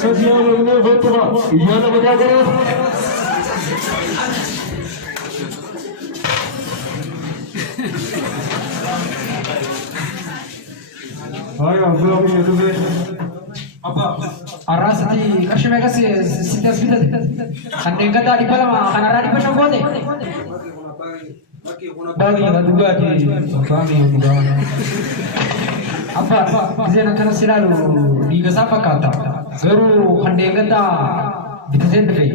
Sosial ini betul, iya nak berjaga. Ayo, belum itu deh. Apa? Aras di kasih mereka sih setiap setiap. Kandeng kata di mana? Kanara di mana boleh? Bagi nggak juga di bagi juga. Apa? Bisa nak kena selalu di kesapa kata. Garu kandeng kata dikasih deh.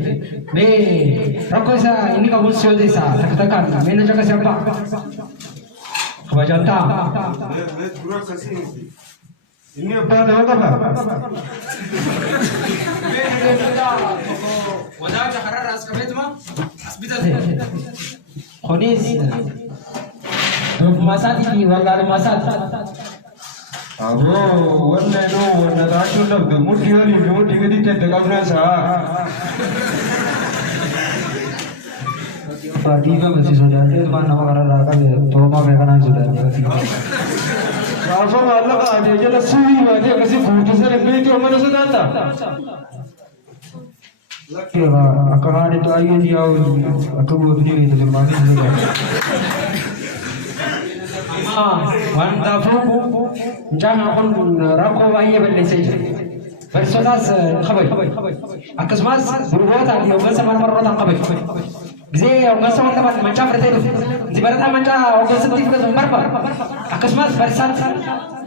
Nih, rokok saya ini kamu sudah desa. Katakan, mana jaga siapa? Kebaca tak? Ini apa nama apa? Wadah cakar ras kami tu mah, asbita deh. Khonis, masat ini walau masat. Abo, warna rasio nak muti kedi tete kamera sah. Tiga masih sudah ada, mana nama orang raga ni, tolong mereka sudah ada. Rafa Allah ka ada je sui ada kasi buti sare beti mana sedata. Kira akan itu ayu dia aku buat ni itu mana juga. Wonderful. Jangan pun rako bayi berlesai. Bersodas khabar. Akasmas berbuat lagi orang sama orang khabar. Zee orang sama teman macam berita. Zibarat macam orang sedih ke berapa. Akasmas bersa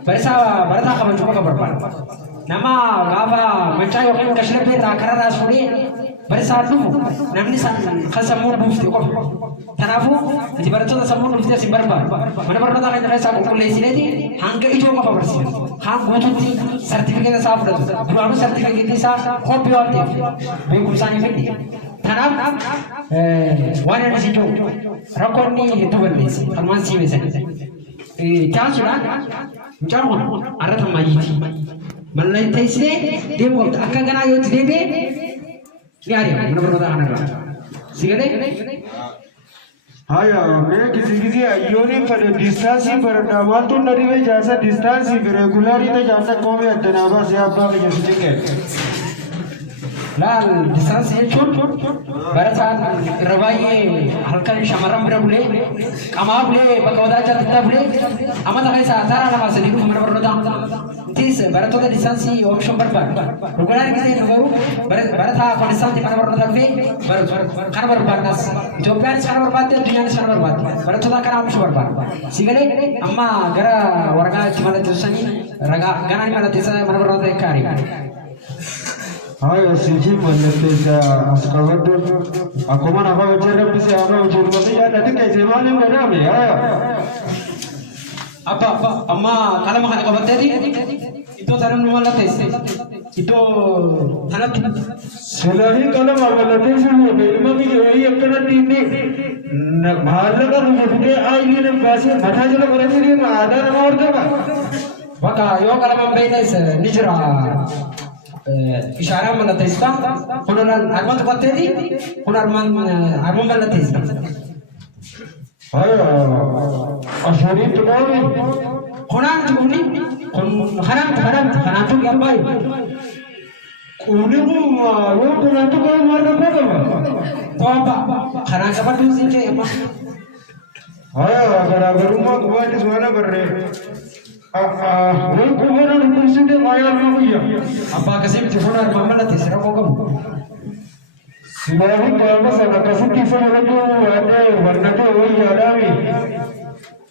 berita khabar cuma khabar. Nama gaba macam orang kasih berita kerana suri bersa tu. Namni khasamur bufti kau. Tanafu zibarat tu samur bufti si berapa. Mana berapa tak ada saya aku lesi lagi. Hangga itu apa bersih. Hang butuh sertifikat sah beratu. Dua sertifikat ini sah kopi orti. Begusan ini. Tanam, warna di situ. Rakon ni itu berlesi. Kalman sih biasa. Jangan sudah. Jangan. Ada tambah ini. Malai teisne. Dia mau akan kena ayat debe. Ni ada. Mana berapa anak lah. Siapa ni? Haya, मैं किसी आयोनी पर डिस्टेंस पर नामांतु नरी में जैसा डिस्टेंस रेगुलरी तो जैसा कौन है तनावा से आप बात जैसे ठीक है Laal distance jechuun barataan irra baay'ee halkan shamarran bira bulee qamaa bulee bakka wadaajaa bulee amata keessa taara lamaa sadii dhufu mana barnootaa intis barattoota distaansii oomishuun barbaadu dhugumaan gisee garuu barataa afaan isaatti mana barnootaa dhufee baratu kana barbaadnas Itoophiyaanis kana barbaadde addunyaanis kana barbaadde barattoota kana oomishuu barbaadu sigalee amma gara waraqaa itti mallatteessanii ragaa ganaan mallatteessa mana barnootaa eekkaari. Haya siji mallate sa askawat aku mana apa bicara bisa apa bicara tapi ya tadi kayak zaman yang mana ya apa amma kalau makan kabar tadi itu tanam mallate itu tanam selagi kalau mallate semua belum lagi ini akan ini mahal kan mungkin air ini bahasa mata jalan berarti ini ada nama orang apa maka yo kalau membayar nijra इशारा मन तेस्ता पुनरान आगमन करते दी पुनरान आगमन बल तेस्ता हाय अशरी तुम्हारी खुनान चुनी खुनान चुक या भाई उन्हें वो खुनान चुक को मार कर क्या तो अब खुनान का बात उसी के हाय अगर रूम में कुछ सुना कर रहे वो कुमार उनसे दे माया में हुई apa kasih telefon arma mana terserah kau kamu सिवाही काम से ना कैसे किसी ने जो आते वरना तो वही यारा भी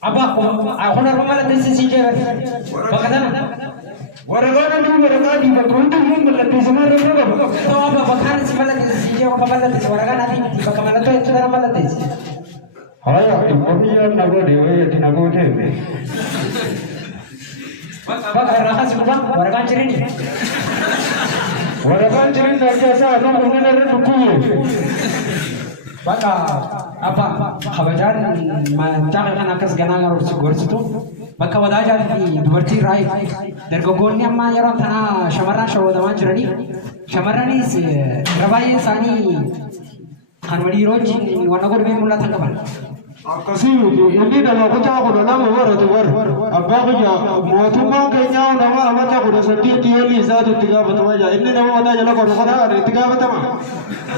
apa aku arma mana terserah sih bagaimana वरगाना di bakuntu mun berlatih sama mereka तो apa bagaimana sih mana terserah sih apa mana terserah warga nanti bagaimana tuh itu arma mana terserah हाय अभी यार नगो देवे ये नगो देवे Bak rahat sudah warga cirin. Walaupun cirin dari asal orang punya dari buku. Baka apa kabajan mencari kan akas ganang harus gors itu. Baka wadajan di dubarti rai. Dari gogonya amma yaron tanah shamaran shawadaman cirani. Shamaran is rabai sani kanwadi roji wanagor me mulla thakaban. Akkasii inni dhalootaa kudha lama waratu war abbaa kiyya mootummaan keenyaa nama amata kudha saddeetti yoolli isaatu itti gaafatama jira inni nama mataa jala qotu kana itti gaafatama.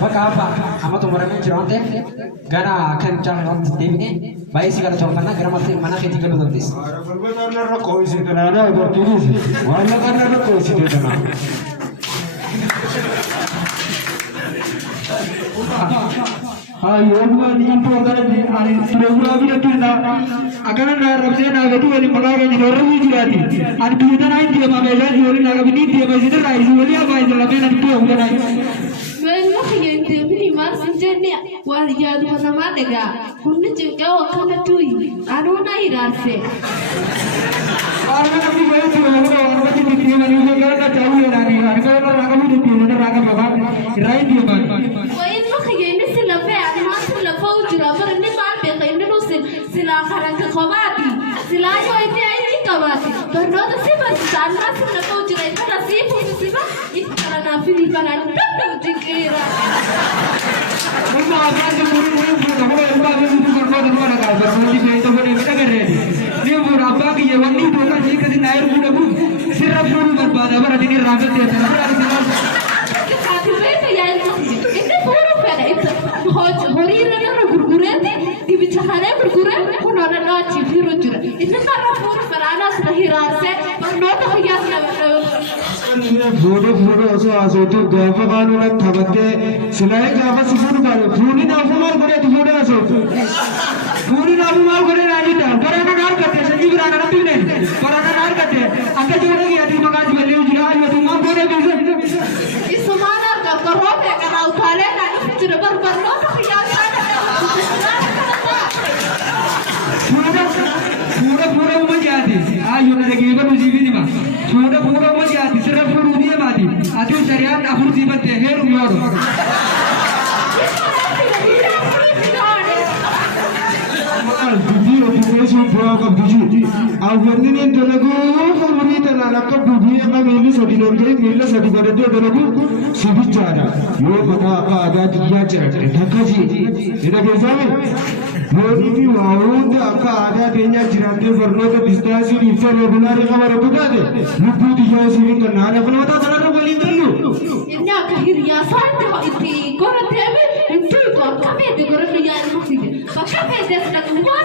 Bakka abbaa amatu maramee jira waan ta'eef gara kan jaallatatti deemnee baay'ee si galatoomfannaa gara mana keetii galuu dandeessa. Garbata irra rakkoo isii kanaadhaa agartiinis waan laqa irra rakkoo isii kanaa. Ayo, bukan info kan ani program ini tu na akan na rabse na gatu wali magaga ni orang ni jirati ani tu na ini dia mabela ni wali na gabini dia masih ada isi wali apa itu lalu nanti tu udah naik. Mereka yang dia beli mas jenis waria tu nama dega, kunci jauh kan tu anu na irase. Orang kami bayi tu orang macam ni dia mana orang kan jauh ni nari, orang kan orang kami tu dia mana orang bawa rai dia mana. Mereka yang ni silape sila faujura पर ने मान पे कहीं ने उसे सिला खरंग खवाती सिला जो इतने आई नहीं खवाती तो नो तो सिर्फ जानना सिला फाujura इतना नसीब हो तो सिर्फ इस तरह ना फिर इतना डब डब जिकेरा मुझे आवाज़ जो पूरी हुई वो हमारे अब्बा ने मुझे करना तो नहीं लगा बस मुझे ये तो बने बेटा कर रहे हैं ये वो अब्बा की ये वन्नी तो का जी कभी नायर बुढ़ा बुढ़ सिर्फ पूरी बर्बाद है पर अभी नहीं रागत है Hore bergurau, pun orang nak cipir rujur. Itu karena pun beranak sehirase, bernot hias lebar. Bodoh asal tu gapa kan orang thabatnya, selain gapa sifur kan, puni nafu mal kore tu bodoh asal. Puni nafu mal kore nani dah, perana nar kate, sanjib rana nanti ni, perana nar kate. Anda jodoh ni adi makan jual ujra, ya tu mam bodoh bisa. Isu mana kau roh ya kalau uthale nani fitur bernot hias. पूरा उम्र जाती आज योना लगी है पर मुझे नहीं मार पूरा उम्र जाती सिर्फ पूरा उन्हीं बाती आते हैं शरीर अफूर जीवन ते है रुमियारो Video operation program biji. Awalnya ni dalagu kami tanah kap biji yang kami ini sadi nanti mila sadi pada dia dalagu sibuk cara. Yo maka ada dia cara. Thakaji. Ini kesan. Yo ini wawud aka ada dia jirante bernoda distasi di sana benar kamar buka deh. Lupu dia sini kenal. Apa nama tak terlalu kali dulu. Ini akhirnya saya itu korang tebe itu kami itu korang dia mesti. Pasal pede sudah keluar.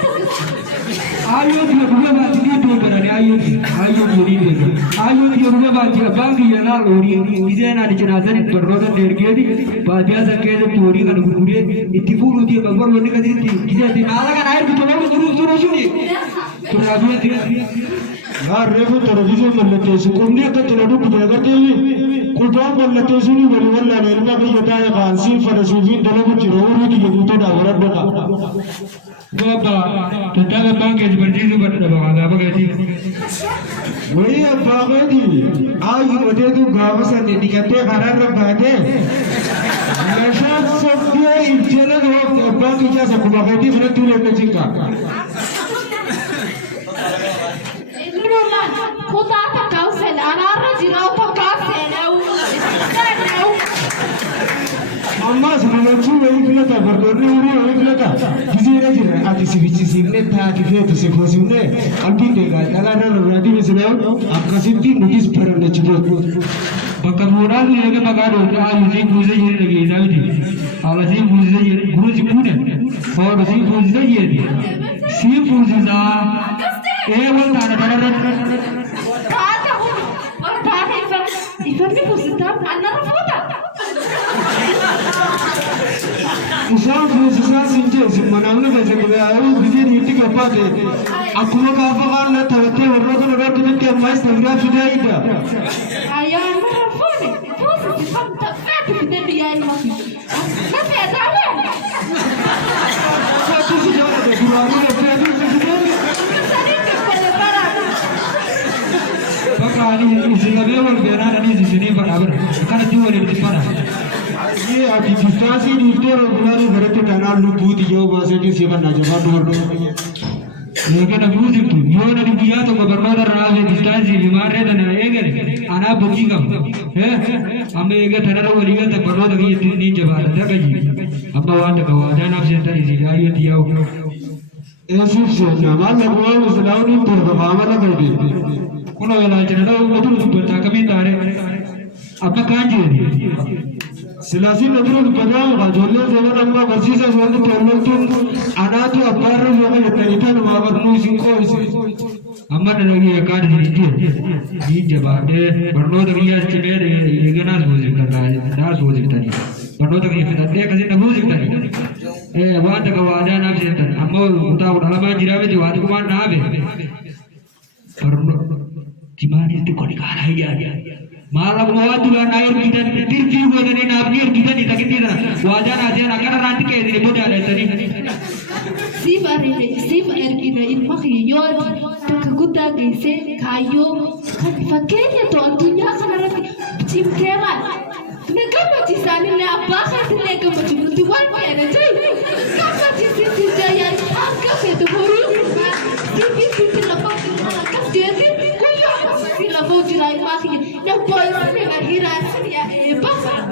Ayo dia dua baju dia dua berani ayo ini dia. Ayo dia dua baju bangki yang nak lori ini nak dijenazah berroda dergi ni. Bahagia sakit tori kan guru itu pun dia bangor lori kan ini kita di malah kan air betul betul suruh sini. Terakhir dia. Gar refu tervision melakukan sekolah kita terlalu berjaga dia. Kuda melakukan sini berwala neraka kita yang kansi pada suvin dalam cerita ini kita dah berat berat. Bapa, tentang bangkai seperti itu pada bangga apa kali? Wei apa kali? Ayu ada tu gawasan ni dikatakan karan berbagi. Nasab sebab incaran orang bangkai jasa sekolah kali mana tu yang menjengka. Ini lah, kota tak kau selara jirau tak kau selau. Amma sebenarnya cuma ini kelihatan berdori ini kelihatan. Kisi ini je, ada si ini tak kifayat tu sekolah ini. Ambil dekat, kalau ada orang di sana, akasih ti notis pernah cuba. Bakal orang ni agak magar orang, ayu sih buzi je lagi, tahu di. Awal sih buzi je, buzi pun. Awal sih buzi je. Sih buzi dah. Awal tanah. Tahu, orang tahu ikan ni buzi tak, anak apa? Usah sinjil, mana mana macam ni. Aku bisa niat apa deh. Aku nak apa kan? Nak tahu orang tu ni dia mais tengah sudah ada. Ayah, mana phone? Phone sih tak fat kita dia ini masih. Masih ada apa? Satu saja ada dua ni ada tu saja. Bapa ni istilah dia orang beran ni di sini beraber. Kerana tu orang di mana? ये अभी डिस्टेंस ही दूसरे रोज़गारी भरे तो टनाल लुपूत यो बासे की सेवा ना जमा डोर लेकिन अभी उस दिन यो ने दिया तो बर्बाद रहा है डिस्टेंस ही बीमार है ना ये कर आना बची कम है हमें एक थनरा वाली का तो बर्बाद लगी ये नहीं जवाब था कहीं अब बात का वादा ना से तरी जी आई दिया Esif sena mala gua muslauni berbama la gadi. Kuna wala jira da wadu dubbata kami tare amma kanji Silasi nadru bada gajolle zaman amma basisa zaman tolontu anatu abbarra yoga yetarita nama barnu sinko isi. amma da lagi ya kad ni jabade barno da riya chine ye ganas music karna das music tani barno da ye fitate kasi na music tani wada ka wada na fitan amma uta udala ma jira be wada kuma na be barno kimani itu kau dikara ya malam wadu la nair kita tirji go dani na abnir kita ni takindira wajan aja na kana ranti ke ni boda le tani سيف أركينا المخي يود تكوتا جيسي كايو كان فكيت تو الدنيا خنرتي بتيم كمان نكمل تساني لا باخر تلاقي مجنون دوان كأنا جاي كم تسيسي جاي أكا في تبورو سيفي سيفي لباك كم جدي كل يوم سيفي لباك جلاي ماخي نبوي سيفي غير سيفي باخر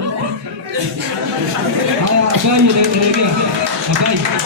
abai le abai